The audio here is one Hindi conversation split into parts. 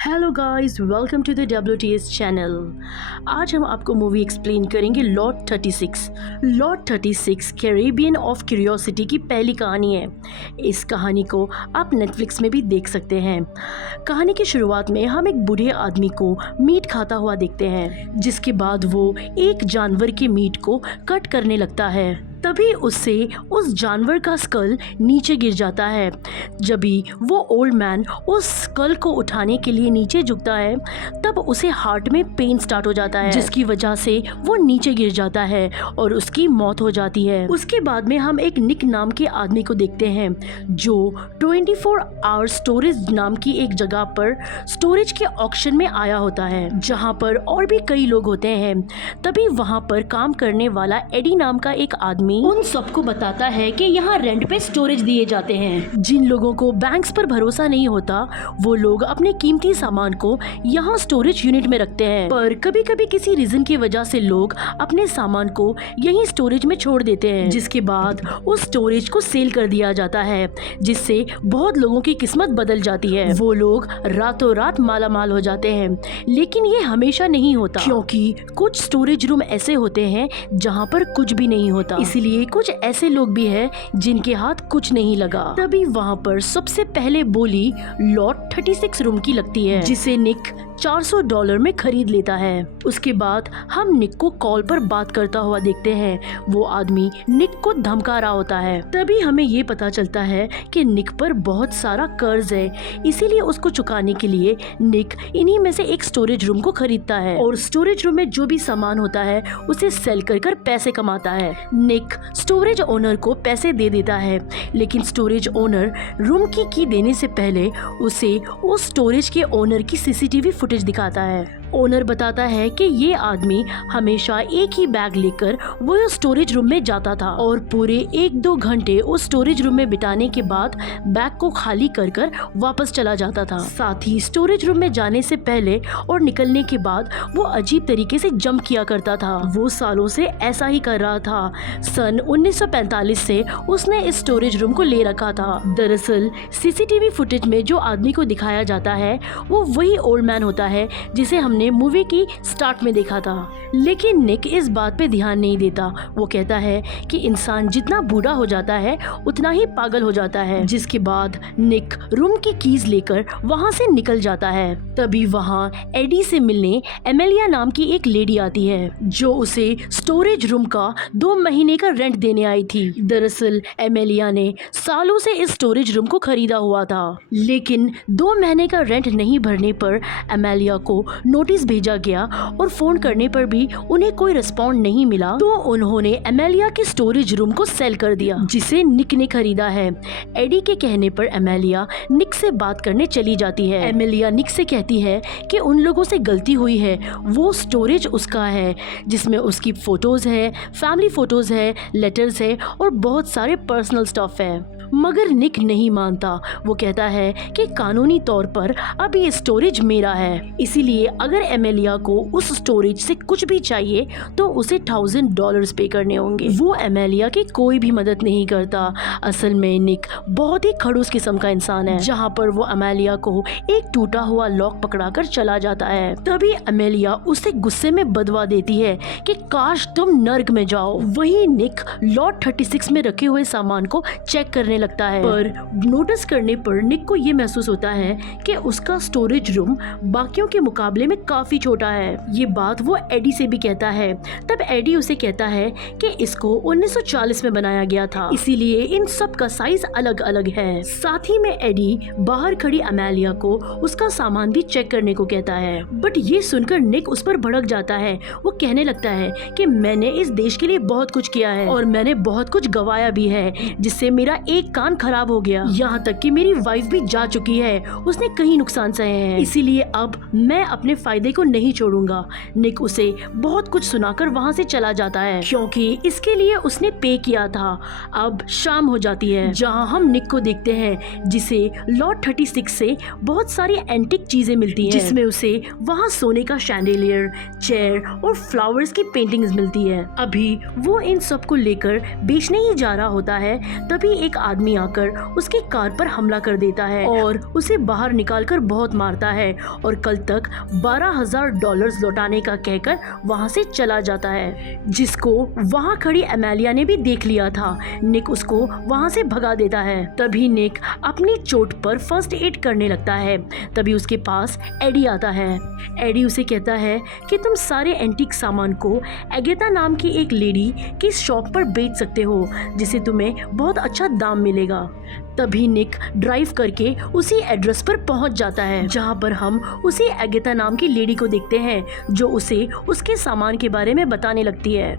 Hello guys, welcome to the WTS channel. आज हम आपको मूवी एक्सप्लेन करेंगे lot 36। Lot 36 Caribbean of curiosity की पहली कहानी है। इस कहानी को आप नेटफ्लिक्स में भी देख सकते हैं। कहानी की शुरुआत में हम एक बूढ़े आदमी को मीट खाता हुआ देखते हैं, जिसके बाद वो एक जानवर के मीट को कट करने लगता है। तभी उससे उस जानवर का स्कल नीचे गिर जाता है। जब भी वो ओल्ड मैन उस स्कल को उठाने के लिए नीचे झुकता है, तब उसे हार्ट में पेन स्टार्ट हो जाता है, जिसकी वजह से वो नीचे गिर जाता है और उसकी मौत हो जाती है। उसके बाद में हम एक निक नाम के आदमी को देखते हैं, जो 24 आवर स्टोरेज नाम की एक जगह पर स्टोरेज के ऑक्शन में आया होता है, जहाँ पर और भी कई लोग होते हैं। तभी वहाँ पर काम करने वाला एडी नाम का एक आदमी उन सबको बताता है कि यहाँ रेंट पे स्टोरेज दिए जाते हैं। जिन लोगों को बैंक्स पर भरोसा नहीं होता, वो लोग अपने कीमती सामान को यहाँ स्टोरेज यूनिट में रखते हैं। पर कभी कभी किसी रीजन की वजह से लोग अपने सामान को यहीं स्टोरेज में छोड़ देते हैं, जिसके बाद उस स्टोरेज को सेल कर दिया जाता है, जिससे बहुत लोगों की किस्मत बदल जाती है। वो लोग रातों रात माला माल हो जाते हैं। लेकिन ये हमेशा नहीं होता, क्योंकि कुछ स्टोरेज रूम ऐसे होते हैं जहाँ पर कुछ भी नहीं होता। इसीलिए कुछ ऐसे लोग भी हैं जिनके हाथ कुछ नहीं लगा। तभी वहाँ पर सबसे पहले बोली लॉट 36 रूम की लगती है, जिसे निक $400 में खरीद लेता है। उसके बाद हम निक को कॉल पर बात करता हुआ देखते हैं। वो आदमी निक को धमका रहा होता है। तभी हमें ये पता चलता है कि निक पर बहुत सारा कर्ज है, इसीलिए उसको चुकाने के लिए निक इन्हीं में से एक स्टोरेज रूम को खरीदता है और स्टोरेज रूम में जो भी सामान होता है उसे सेल कर पैसे कमाता है। निक स्टोरेज ओनर को पैसे दे देता है, लेकिन स्टोरेज ओनर रूम की की देने से पहले उसे उस स्टोरेज के ओनर की CCTV फुटेज दिखाता है। ओनर बताता है कि ये आदमी हमेशा एक ही बैग लेकर वो स्टोरेज रूम में जाता था और पूरे 1-2 घंटे उस स्टोरेज रूम में बिताने के बाद बैग को खाली कर वापस चला जाता था। साथ ही स्टोरेज रूम में जाने से पहले और निकलने के बाद वो अजीब तरीके से जंप किया करता था। वो सालों से ऐसा ही कर रहा था। सन 1945 से उसने इस स्टोरेज रूम को ले रखा था। दरअसल CCTV फुटेज में जो आदमी को दिखाया जाता है वो वही ओल्ड मैन होता है जिसे हमने मूवी की स्टार्ट में देखा था। लेकिन निक इस बात पे ध्यान नहीं देता। वो कहता है कि इंसान जितना बूढ़ा हो जाता है उतना ही पागल हो जाता है। जिसके बाद निक रूम की कीज लेकर वहाँ से निकल जाता है। तभी वहाँ एडी से मिलने एमेलिया नाम की एक लेडी आती है, जो उसे स्टोरेज रूम का 2 महीने का रेंट देने आई थी। दरअसल एमेलिया ने सालों से इस स्टोरेज रूम को खरीदा हुआ था, लेकिन 2 महीने का रेंट नहीं भरने पर एमेलिया को नोटिस भेजा गया और फोन करने पर भी उन्हें कोई रिस्पॉन्ड नहीं मिला। तो उन्होंने एमेलिया के स्टोरेज रूम को सेल कर दिया, जिसे निक ने खरीदा है। एडी के कहने पर एमेलिया निक से बात करने चली जाती है। एमेलिया निक से कहती है कि उन लोगों से गलती हुई है, वो स्टोरेज उसका है जिसमें उसकी फोटोज है, फैमिली फोटोज है, लेटर्स है और बहुत सारे पर्सनल स्टफ है। मगर निक नहीं मानता। वो कहता है कि कानूनी तौर पर अब ये स्टोरेज मेरा है, इसीलिए अगर एमेलिया को उस स्टोरेज से कुछ भी चाहिए तो उसे $1000 पे करने होंगे। वो एमेलिया की कोई भी मदद नहीं करता। असल में निक बहुत ही खड़ूस किस्म का इंसान है, जहाँ पर वो एमेलिया को एक टूटा हुआ लॉक पकड़ाकर चला जाता है। तभी एमेलिया उसे गुस्से में बदवा देती है कि काश तुम नर्क में जाओ। वही निक लॉट 36 में रखे हुए सामान को चेक करने लगता है, पर नोटिस करने पर निक को ये महसूस होता है कि उसका स्टोरेज रूम बाकियों के मुकाबले में काफी छोटा है। ये बात वो एडी से भी कहता है। तब एडी उसे कहता है कि इसको 1940 में बनाया गया था, इसीलिए इन सब का साइज अलग अलग है। साथ ही में एडी बाहर खड़ी एमेलिया को उसका सामान भी चेक करने को कहता है, बट ये सुनकर निक उस पर भड़क जाता है। वो कहने लगता है कि मैंने इस देश के लिए बहुत कुछ किया है और मैंने बहुत कुछ गवाया भी है, जिससे मेरा एक कान खराब हो गया, यहाँ तक कि मेरी वाइफ भी जा चुकी है। उसने कई नुकसान सहे हैं, इसीलिए अब मैं अपने फायदे को नहीं छोड़ूंगा। निक उसे बहुत कुछ सुनाकर वहाँ से चला जाता है, क्योंकि इसके लिए उसने पे किया था। अब शाम हो जाती है, जहाँ हम निक को देखते हैं, जिसे लॉट 36 से बहुत सारी एंटिक चीजें मिलती हैं, जिसमें उसे वहाँ सोने का शैंडेलियर, चेयर और फ्लावर्स की पेंटिंग्स मिलती है। अभी वो इन सब को लेकर बेचने ही जा रहा होता है। तभी एक आदमी आदमी आकर उसकी कार पर हमला कर देता है और उसे बाहर निकालकर बहुत मारता है और कल तक $12,000 लौटाने का कहकर वहाँ से चला जाता है, जिसको वहाँ खड़ी एमेलिया ने भी देख लिया था। निक उसको वहाँ से भगा देता है। तभी निक अपनी चोट पर फर्स्ट एड करने लगता है। तभी उसके पास एडी आता है। एडी उसे कहता है कि तुम सारे एंटीक सामान को एगेता नाम की एक लेडी की शॉप पर बेच सकते हो, जिसे तुम्हें बहुत अच्छा दाम मिलेगा। तभी निक ड्राइव करके उसी एड्रेस पर पहुंच जाता है, जहां पर हम उसी एगेता नाम की लेडी को देखते हैं, जो उसे उसके सामान के बारे में बताने लगती है।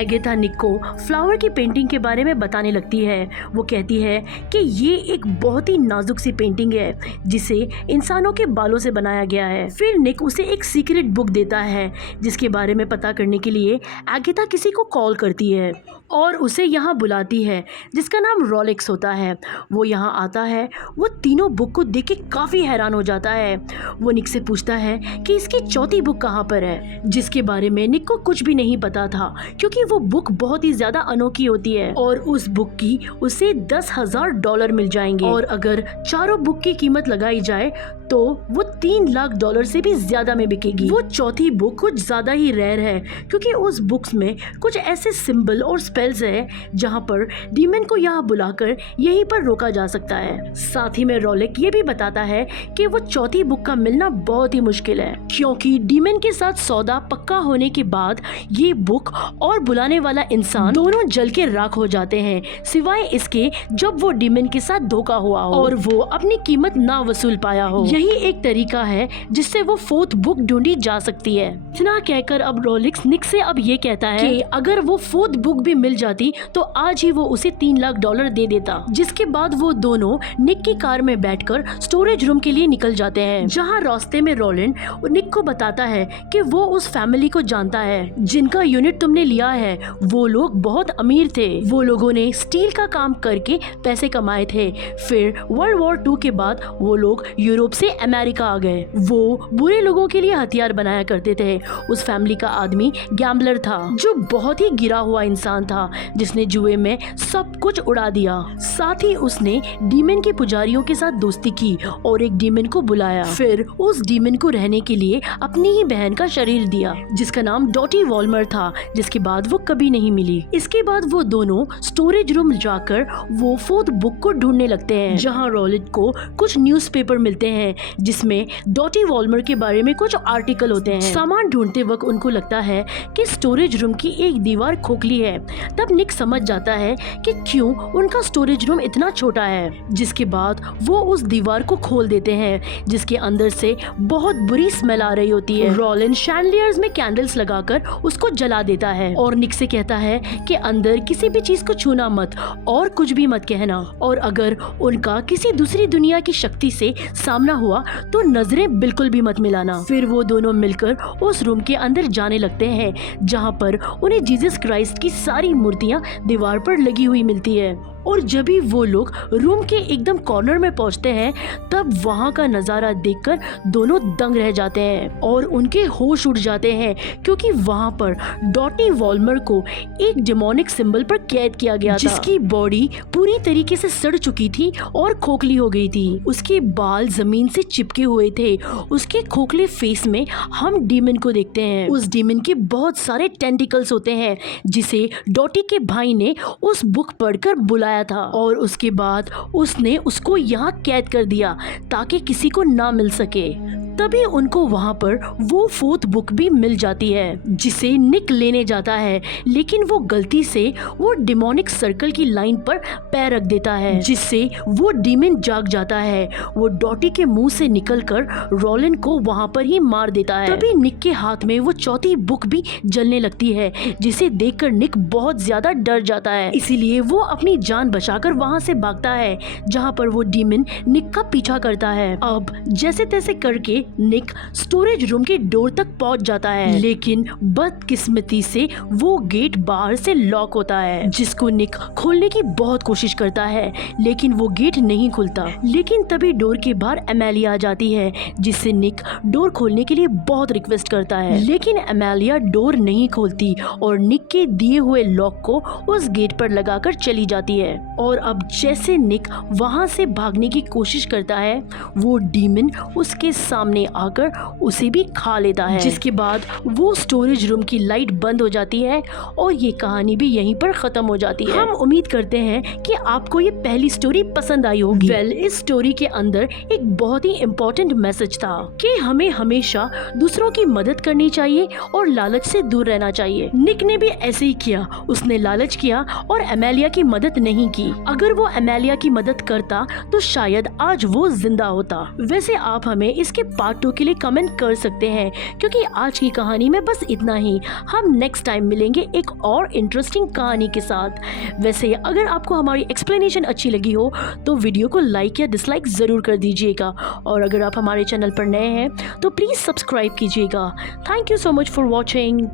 एगेता निक को फ्लावर की पेंटिंग के बारे में बताने लगती है। वो कहती है कि ये एक बहुत ही नाजुक सी पेंटिंग है, जिसे इंसानों के बालों से बनाया गया है। फिर निक उसे एक सीक्रेट बुक देता है, जिसके बारे में पता करने के लिए एगेता किसी को कॉल करती है और उसे यहाँ बुलाती है, जिसका नाम रोलेक्स होता है। वो यहाँ आता है। वो तीनों बुक को देख के काफ़ी हैरान हो जाता है। वो निक से पूछता है कि इसकी चौथी बुक कहाँ पर है, जिसके बारे में निक को कुछ भी नहीं पता था, क्योंकि वो बुक बहुत ही ज़्यादा अनोखी होती है और उस बुक की उसे $10,000 मिल जाएंगे, और अगर चारों बुक की कीमत लगाई जाए तो वो $3 लाख से भी ज़्यादा में बिकेगी। वो चौथी बुक कुछ ज़्यादा ही रेयर है, क्योंकि उस बुक्स में कुछ ऐसे सिंबल और स्पेल्स है जहाँ पर डीमन को यहाँ बुलाकर यहीं पर रोका जा सकता है। साथ ही में रोलेक ये भी बताता है कि वो चौथी बुक का मिलना बहुत ही मुश्किल है, क्योंकि डीमन के साथ सौदा पक्का होने के बाद ये बुक और बुलाने वाला इंसान दोनों जल के राख हो जाते हैं, सिवाय इसके जब वो डीमन के साथ धोखा हुआ हो और वो अपनी कीमत ना वसूल पाया हो। यही एक तरीका है जिससे वो फोर्थ बुक ढूंढी जा सकती है। इतना कहकर अब रोलेक्स निक से अब ये कहता है कि अगर वो फोर्थ बुक भी मिल जाती तो आज ही वो उसे $3 लाख दे देता। जिसके बाद वो दोनों निक की कार में बैठकर स्टोरेज रूम के लिए निकल जाते हैं, जहां रास्ते में रोलैंड निक को बताता है कि वो उस फैमिली को जानता है जिनका यूनिट तुमने लिया है। वो लोग बहुत अमीर थे। वो लोगों ने स्टील का काम करके पैसे कमाए थे। फिर वर्ल्ड वॉर 2 के बाद वो लोग यूरोप से अमेरिका आ गए। वो बुरे लोगों के लिए हथियार बनाया करते थे। उस फैमिली का आदमी गैम्बलर था, जो बहुत ही गिरा हुआ इंसान था, जिसने जुए में सब कुछ उड़ा दिया। साथ ही उसने डीमन के पुजारियों के साथ दोस्ती की और एक डीमन को बुलाया। फिर उस डीमन को रहने के लिए अपनी ही बहन का शरीर दिया, जिसका नाम डॉटी वॉल्मर था, जिसके बाद वो कभी नहीं मिली। इसके बाद वो दोनों स्टोरेज रूम जाकर वो फोर्थ बुक को ढूंढने लगते हैं, जहाँ रोलेट को कुछ न्यूज़पेपर मिलते हैं जिसमें डॉटी वॉल्मर के बारे में कुछ आर्टिकल होते हैं। सामान ढूंढते वक्त उनको लगता है कि स्टोरेज रूम की एक दीवार खोखली है। तब निक समझ जाता है कि क्यों उनका स्टोरेज रूम इतना छोटा है। जिसके बाद वो उस दीवार को खोल देते हैं, जिसके अंदर से बहुत बुरी स्मेल आ रही होती है। रोलैंड शैंडलियर्स में कैंडल्स लगाकर उसको जला देता है और निक से कहता है कि अंदर किसी भी चीज को छूना मत और कुछ भी मत कहना, और अगर उनका किसी दूसरी दुनिया की शक्ति से सामना हुआ तो नजरें बिल्कुल भी मत मिलाना। फिर वो दोनों मिलकर उस रूम के अंदर जाने लगते हैं, जहाँ पर उन्हें जीसस क्राइस्ट की सारी मूर्तियाँ दीवार पर लगी हुई मिलती है। और जब भी वो लोग रूम के एकदम कॉर्नर में पहुंचते हैं, तब वहां का नजारा देखकर दोनों दंग रह जाते हैं और उनके होश उड़ जाते हैं, क्योंकि वहां पर डॉटी वॉल्मर को एक डेमोनिक सिंबल पर कैद किया गया था, जिसकी बॉडी पूरी तरीके से सड़ चुकी थी और खोखली हो गई थी। उसके बाल जमीन से चिपके हुए थे। उसके खोखले फेस में हम डीमन को देखते हैं। उस डीमन के बहुत सारे टेंटिकल्स होते हैं, जिसे डॉटी के भाई ने उस बुक पढ़कर बुलाया था, और उसके बाद उसने उसको यहाँ कैद कर दिया ताकि किसी को ना मिल सके। तभी उनको वहाँ पर वो फोर्थ बुक भी मिल जाती है, जिसे निक लेने जाता है, लेकिन वो गलती से वो डिमोनिक सर्कल की लाइन पर पैर रख देता है, जिससे वो डीमन जाग जाता है। वो डॉटी के मुंह से निकलकर रोलैंड को वहाँ पर ही मार देता है। तभी निक के हाथ में वो चौथी बुक भी जलने लगती है, जिसे देखकर निक बहुत ज्यादा डर जाता है। इसीलिए वो अपनी जान बचाकर वहाँ से भागता है, जहाँ पर वो डीमन निक का पीछा करता है। अब जैसे तैसे करके निक स्टोरेज रूम के डोर तक पहुंच जाता है, लेकिन बदकिस्मती से वो गेट बाहर से लॉक होता है, जिसको निक खोलने की बहुत कोशिश करता है, लेकिन वो गेट नहीं खुलता। लेकिन तभी डोर के बाहर एमेलिया आ जाती है, जिससे निक डोर खोलने के लिए बहुत रिक्वेस्ट करता है, लेकिन एमेलिया डोर नहीं खोलती और निक के दिए हुए लॉक को उस गेट पर लगाकर चली जाती है। और अब जैसे निक वहां से भागने की कोशिश करता है, वो डीमन उसके सामने आकर उसे भी खा लेता है, जिसके बाद वो स्टोरेज रूम की लाइट बंद हो जाती है और ये कहानी भी यहीं पर खत्म हो जाती है। हम उम्मीद करते हैं कि आपको ये पहली स्टोरी पसंद आई होगी। इस स्टोरी के अंदर एक बहुत ही इम्पोर्टेंट मैसेज था कि हमें हमेशा दूसरों की मदद करनी चाहिए और लालच से दूर रहना चाहिए। निक ने भी ऐसे ही किया, उसने लालच किया और एमेलिया की मदद नहीं की। अगर वो एमेलिया की मदद करता तो शायद आज वो जिंदा होता। वैसे आप हमें इसके पार्ट 2 के लिए कमेंट कर सकते हैं, क्योंकि आज की कहानी में बस इतना ही। हम नेक्स्ट टाइम मिलेंगे एक और इंटरेस्टिंग कहानी के साथ। वैसे अगर आपको हमारी एक्सप्लेनेशन अच्छी लगी हो तो वीडियो को लाइक या डिसलाइक जरूर कर दीजिएगा, और अगर आप हमारे चैनल पर नए हैं तो प्लीज सब्सक्राइब कीजिएगा। Thank you so much for watching.